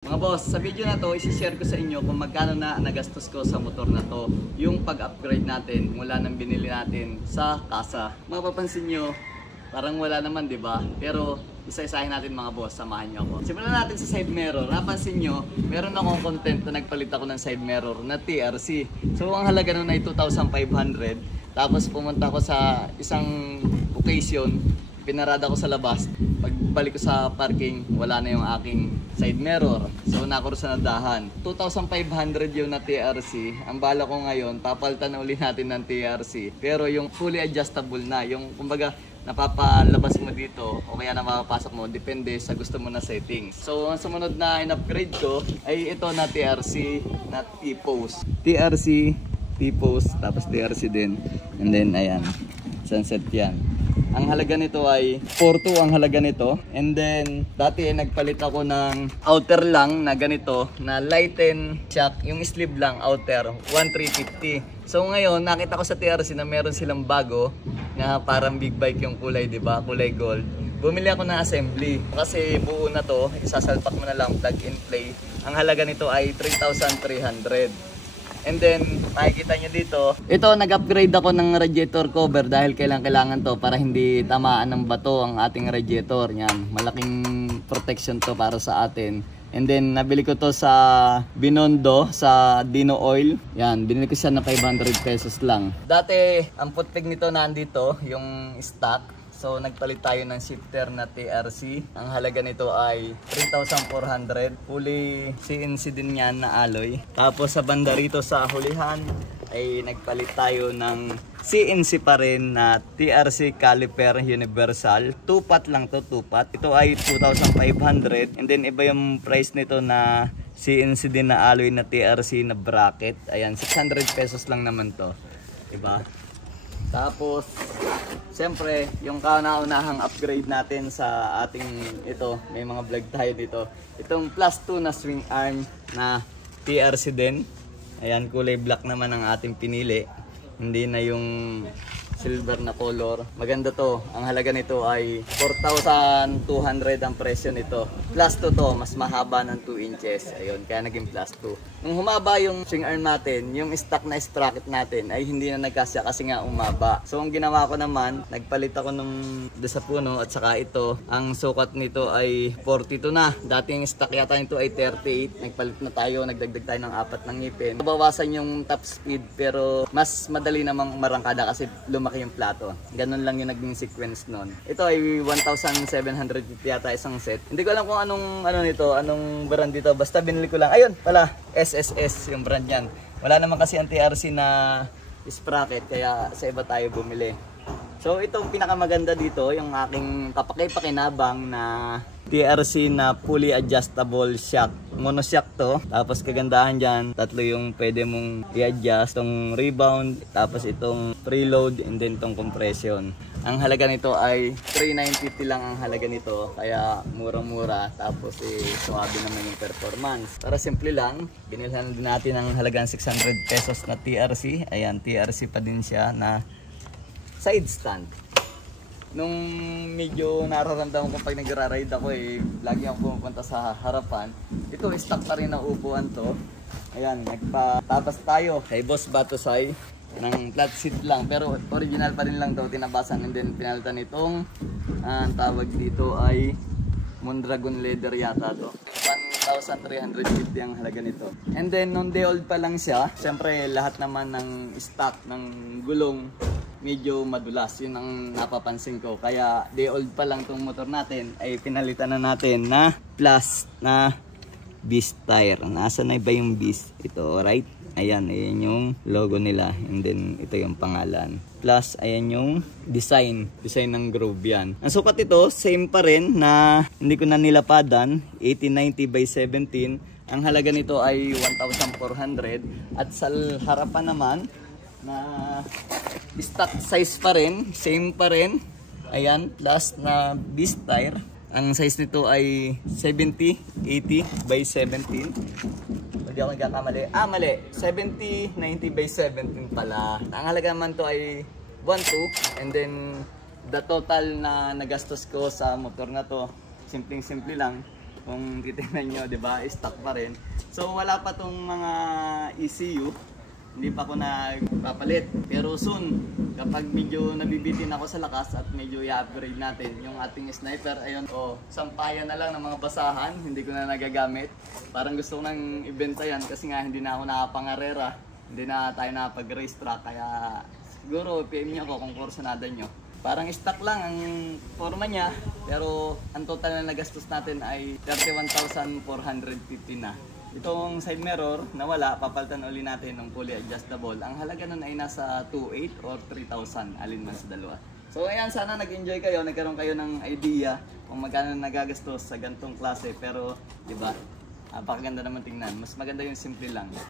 Mga boss, sa video na to, isi-share ko sa inyo kung magkano na nagastos ko sa motor na to. Yung pag-upgrade natin mula nang binili natin sa kasa. Mapapansin nyo, parang wala naman, di ba? Pero isa-isahin natin mga boss, samahan nyo ako. Simulan natin sa side mirror. Napansin nyo, meron akong content na nagpalit ako ng side mirror na TRC. So ang halaga nun ay 2,500. Tapos pumunta ako sa isang occasion, pinarada ko sa labas. Pagbalik ko sa parking, wala na yung aking side mirror. So nakuro sa nadahan. 2,500 yung na TRC. Ang bala ko ngayon, papalitan na uli natin ng TRC. Pero yung fully adjustable na, yung kumbaga napapalabas mo dito o kaya na mapapasok mo, depende sa gusto mo na settings. So ang sumunod na in-upgrade ko ay ito na TRC na T-Pose. TRC, T-Pose, tapos TRC din. And then ayan, sunset yan. Ang halaga nito ay 4,200 ang halaga nito. And then, dati nagpalit ako ng outer lang na ganito, na lighten shock, yung sleeve lang outer, 1,350. So ngayon, nakita ko sa TRC na meron silang bago, na parang big bike yung kulay, di ba? Kulay gold. Bumili ako ng assembly. Kasi buo na to, isasalpak mo na lang, plug and play. Ang halaga nito ay 3,300. And then, makikita nyo dito, ito nag-upgrade ako ng radiator cover dahil kailangan to para hindi tamaan ng bato ang ating radiator. Yan, malaking protection to para sa atin. And then, nabili ko to sa Binondo, sa Dino Oil. Yan, binili ko siya na 500 pesos lang. Dati, ang footpeg nito nandito, yung stock. So nagpalit tayo ng shifter na TRC. Ang halaga nito ay 3,400. Fully CNC din yan na alloy. Tapos sa banda rito sa hulihan ay nagpalit tayo ng CNC pa rin na TRC caliper universal. 2-pot lang to, 2-pot. Ito ay 2,500. And then iba yung price nito na CNC din na alloy na TRC na bracket. Ayan, 600 pesos lang naman to. Diba? Tapos, siyempre, yung kauna-unahang upgrade natin sa ating ito, may mga vlog tayo dito. Itong plus 2 na swing arm na TRC din. Ayan, kulay black naman ang ating pinili. Hindi na yung silver na color. Maganda to. Ang halaga nito ay 4,200 ang presyo nito. Plus 2 to, mas mahaba ng 2 inches. Ayun, kaya naging plus 2. Nung humaba yung swing arm natin, yung stock na sprocket natin ay hindi na nagkasya kasi nga umaba. So ang ginawa ko naman, nagpalit ako nung sa puno at saka ito. Ang sukat nito ay 42 na. Dating stock yata nito ay 38. Nagpalit na tayo, nagdagdag tayo ng 4 ng ngipin. Bawasan yung top speed pero mas madali namang marangkada kasi lumaki yung plato. Ganun lang yung naging sequence nun. Ito ay 1,750 yata isang set. Hindi ko alam kung anong anong brand dito. Basta binili ko lang. Ayun pala, SSS yung brand yan. Wala naman kasi ang TRC na sprocket kaya sa iba tayo bumili. So itong pinakamaganda dito, yung aking kapaki-pakinabang na TRC na fully adjustable shock. Monoshock to. Tapos kagandahan dyan, tatlo yung pwede mong i-adjust. Itong rebound, tapos itong preload, and then itong compression. Ang halaga nito ay 3,950 lang ang halaga nito. Kaya murang-mura. Tapos suwabe naman yung performance. Para simple lang, binilhan din natin ang halagang 600 pesos na TRC. Ayan, TRC pa din siya na side stand. Nung medyo nararamdaman ko pag nagra-ride ako lagi akong pumupunta sa harapan. Ito, stock pa rin na upuan to. Ayan, nagpatabas tayo kay Boss Batusay ng flat seat lang. Pero original pa rin lang daw, tinabasan. And then pinalitan itong, ang tawag dito ay Mondragon leather yata to. 1,350 ang halaga nito. And then, nung day old pa lang siya, syempre lahat naman ng stock ng gulong medyo madulas, yun ang napapansin ko. Kaya day old pa lang tong motor natin ay pinalitan na natin na plus na Beast tire. Nasa na ba yung Beast? Ito, right? Ayan, ayan yung logo nila. And then ito yung pangalan. Plus, ayan yung design ng Grove yan. Ang sukat ito, same pa rin na hindi ko na nilapadan. 1890 by 17. Ang halaga nito ay 1,400. At sa harapan naman, na stock size pa rin, same pa rin. Ayan, plus na Beast tire. Ang size nito ay 70-80 by 17. Hindi ako nagkakamali. Mali. 70-90 by 17 pala. Ang halaga naman to ay 1,200. And then, the total na nagastos ko sa motor na to, simpleng-simple lang, Kung titingnan nyo, di ba, stock pa rin. So wala pa tong mga ECU, hindi pa ako nagpapalit. Pero soon, kapag medyo nabibitin ako sa lakas at medyo i-upgrade natin yung ating sniper, ayun, sampayan na lang ng mga basahan, hindi ko na nagagamit. Parang gusto ko nang ibenta yan kasi nga hindi na ako nakapangarera, hindi na tayo nakapag-race track, kaya siguro PM nyo ako kung kursunada nyo. Parang stock lang ang forma niya, pero ang total na nagastos natin ay 31,450 na. Itong side mirror na wala, papalitan uli natin ng fully adjustable. Ang halaga nun ay nasa 2,800 or 3,000, alin man sa dalawa. So ayan, sana nag-enjoy kayo, nagkaroon kayo ng idea kung magkano nagagastos sa gantong klase. Pero, di ba, napakaganda naman tingnan. Mas maganda yung simple lang.